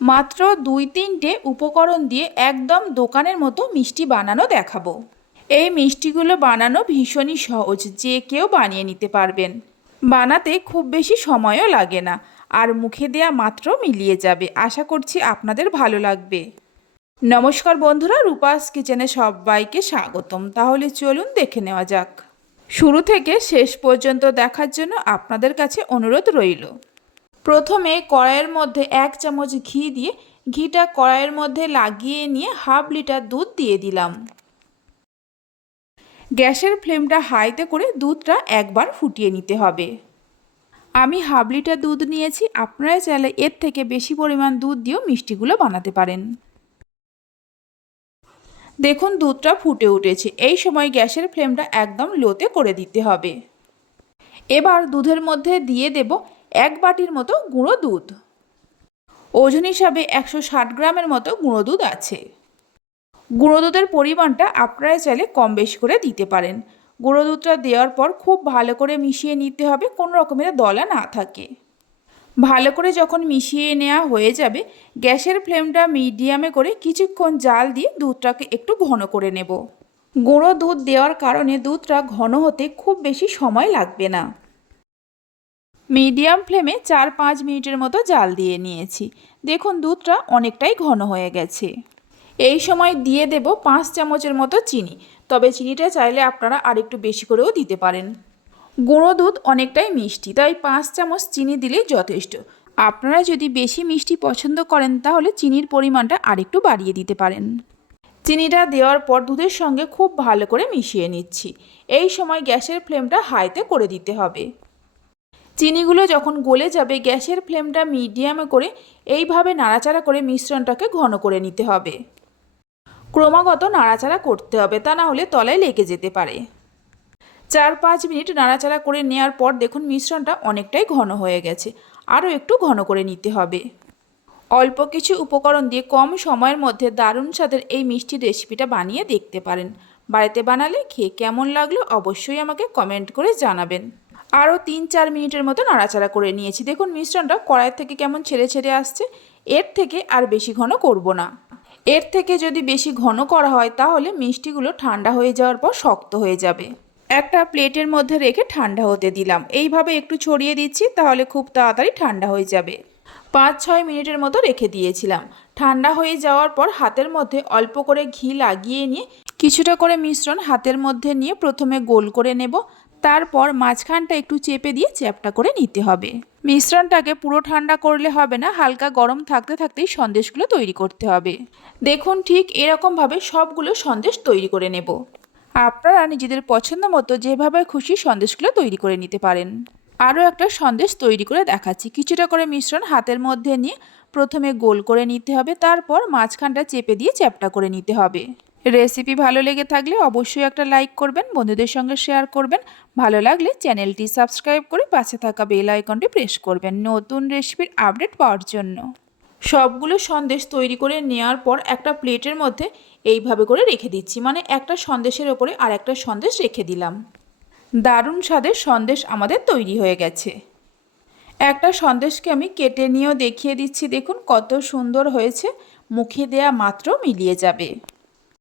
মাত্র দুই তিনটে উপকরণ দিয়ে একদম দোকানের মতো মিষ্টি বানানো দেখাবো। এই মিষ্টিগুলো বানানো ভীষণই সহজ, যে কেউ বানিয়ে নিতে পারবেন। বানাতে খুব বেশি সময়ও লাগে না, আর মুখে দেয়া মাত্র মিলিয়ে যাবে। আশা করছি আপনাদের ভালো লাগবে। নমস্কার বন্ধুরা, রূপাস কিচেনে সবাইকে স্বাগতম। তাহলে চলুন দেখে নেওয়া যাক। শুরু থেকে শেষ পর্যন্ত দেখার জন্য আপনাদের কাছে অনুরোধ রইল। প্রথমে কড়াইয়ের মধ্যে এক চামচ ঘি দিয়ে ঘিটা কড়াইয়ের মধ্যে লাগিয়ে নিয়ে হাফ লিটার দুধ দিয়ে দিলাম। গ্যাসের ফ্লেমটা হাইতে করে দুধটা একবার ফুটিয়ে নিতে হবে। আমি হাফ লিটার দুধ নিয়েছি, আপনারা চাইলে এর থেকে বেশি পরিমাণ দুধ দিয়েও মিষ্টিগুলো বানাতে পারেন। দেখুন, দুধটা ফুটে উঠেছে। এই সময় গ্যাসের ফ্লেমটা একদম লোতে করে দিতে হবে। এবার দুধের মধ্যে দিয়ে দেব এক বাটির মতো গুঁড়ো দুধ। ওজন হিসাবে একশো ষাট গ্রামের মতো গুঁড়ো দুধ আছে। গুঁড়ো দুধের পরিমাণটা আপনারা চাইলে কম বেশি করে দিতে পারেন। গুঁড়ো দুধটা দেওয়ার পর খুব ভালো করে মিশিয়ে নিতে হবে, কোনো রকমের দলা না থাকে। ভালো করে যখন মিশিয়ে নেওয়া হয়ে যাবে, গ্যাসের ফ্লেমটা মিডিয়ামে করে কিছুক্ষণ জাল দিয়ে দুধটাকে একটু ঘন করে নেব। গুঁড়ো দুধ দেওয়ার কারণে দুধটা ঘন হতে খুব বেশি সময় লাগবে না। মিডিয়াম ফ্লেমে চার পাঁচ মিনিটের মতো জাল দিয়ে নিয়েছি। দেখুন দুধটা অনেকটাই ঘন হয়ে গেছে। এই সময় দিয়ে দেব পাঁচ চামচের মতো চিনি, তবে চিনিটা চাইলে আপনারা আরেকটু বেশি করেও দিতে পারেন। গুঁড়ো দুধ অনেকটাই মিষ্টি, তাই পাঁচ চামচ চিনি দিলেই যথেষ্ট। আপনারা যদি বেশি মিষ্টি পছন্দ করেন, তাহলে চিনির পরিমাণটা আরেকটু বাড়িয়ে দিতে পারেন। চিনিটা দেওয়ার পর দুধের সঙ্গে খুব ভালো করে মিশিয়ে নিচ্ছি। এই সময় গ্যাসের ফ্লেমটা হাইতে করে দিতে হবে। চিনিগুলো যখন গলে যাবে, গ্যাসের ফ্লেমটা মিডিয়ামে করে এইভাবে নাড়াচাড়া করে মিশ্রণটাকে ঘন করে নিতে হবে। ক্রমাগত নাড়াচাড়া করতে হবে, তা না হলে তলায় লেগে যেতে পারে। চার পাঁচ মিনিট নাড়াচাড়া করে নেওয়ার পর দেখুন মিশ্রণটা অনেকটাই ঘন হয়ে গেছে, আরও একটু ঘন করে নিতে হবে। অল্প কিছু উপকরণ দিয়ে কম সময়ের মধ্যে দারুণ স্বাদের এই মিষ্টি রেসিপিটা বানিয়ে দেখতে পারেন। বাড়িতে বানালে খেয়ে কেমন লাগল অবশ্যই আমাকে কমেন্ট করে জানাবেন। আরও তিন চার মিনিটের মতো নাড়াচাড়া করে নিয়েছি। দেখুন, মিশ্রণটা কড়াই থেকে কেমন ছেড়ে ছেড়ে আসছে। এর থেকে আর বেশি ঘন করব না। এর থেকে যদি বেশি ঘন করা হয়, তাহলে মিষ্টিগুলো ঠান্ডা হয়ে যাওয়ার পর শক্ত হয়ে যাবে। একটা প্লেটের মধ্যে রেখে ঠান্ডা হতে দিলাম। এইভাবে একটু ছড়িয়ে দিচ্ছি, তাহলে খুব তাড়াতাড়ি ঠান্ডা হয়ে যাবে। পাঁচ ছয় মিনিটের মতো রেখে দিয়েছিলাম। ঠান্ডা হয়ে যাওয়ার পর হাতের মধ্যে অল্প করে ঘি লাগিয়ে নিয়ে কিছুটা করে মিশ্রণ হাতের মধ্যে নিয়ে প্রথমে গোল করে নেব। তারপর মাঝখানটা একটু চেপে দিয়ে চ্যাপটা করে নিতে হবে। মিশ্রণটাকে পুরো ঠান্ডা করলে হবে না, হালকা গরম থাকতে থাকতেই সন্দেশগুলো তৈরি করতে হবে। দেখুন ঠিক এরকমভাবে সবগুলো সন্দেশ তৈরি করে নেব। আপনারা নিজেদের পছন্দ মতো যেভাবে খুশি সন্দেশগুলো তৈরি করে নিতে পারেন। আরও একটা সন্দেশ তৈরি করে দেখাচ্ছি। কিছুটা করে মিশ্রণ হাতের মধ্যে নিয়ে প্রথমে গোল করে নিতে হবে, তারপর মাঝখানটা চেপে দিয়ে চ্যাপটা করে নিতে হবে। রেসিপি ভালো লেগে থাকলে অবশ্যই একটা লাইক করবেন, বন্ধুদের সঙ্গে শেয়ার করবেন। ভালো লাগলে চ্যানেলটি সাবস্ক্রাইব করে পাশে থাকা বেল আইকনটি প্রেস করবেন নতুন রেসিপির আপডেট পাওয়ার জন্য। সবগুলো সন্দেশ তৈরি করে নেওয়ার পর একটা প্লেটের মধ্যে এইভাবে করে রেখে দিচ্ছি মানে একটা সন্দেশের ওপরে আর একটা সন্দেশ রেখে দিলাম। দারুণ স্বাদের সন্দেশ আমাদের তৈরি হয়ে গেছে। একটা সন্দেশকে আমি কেটে নিয়েও দেখিয়ে দিচ্ছি, দেখুন কত সুন্দর হয়েছে, মুখে দেয়া মাত্র মিলিয়ে যাবে।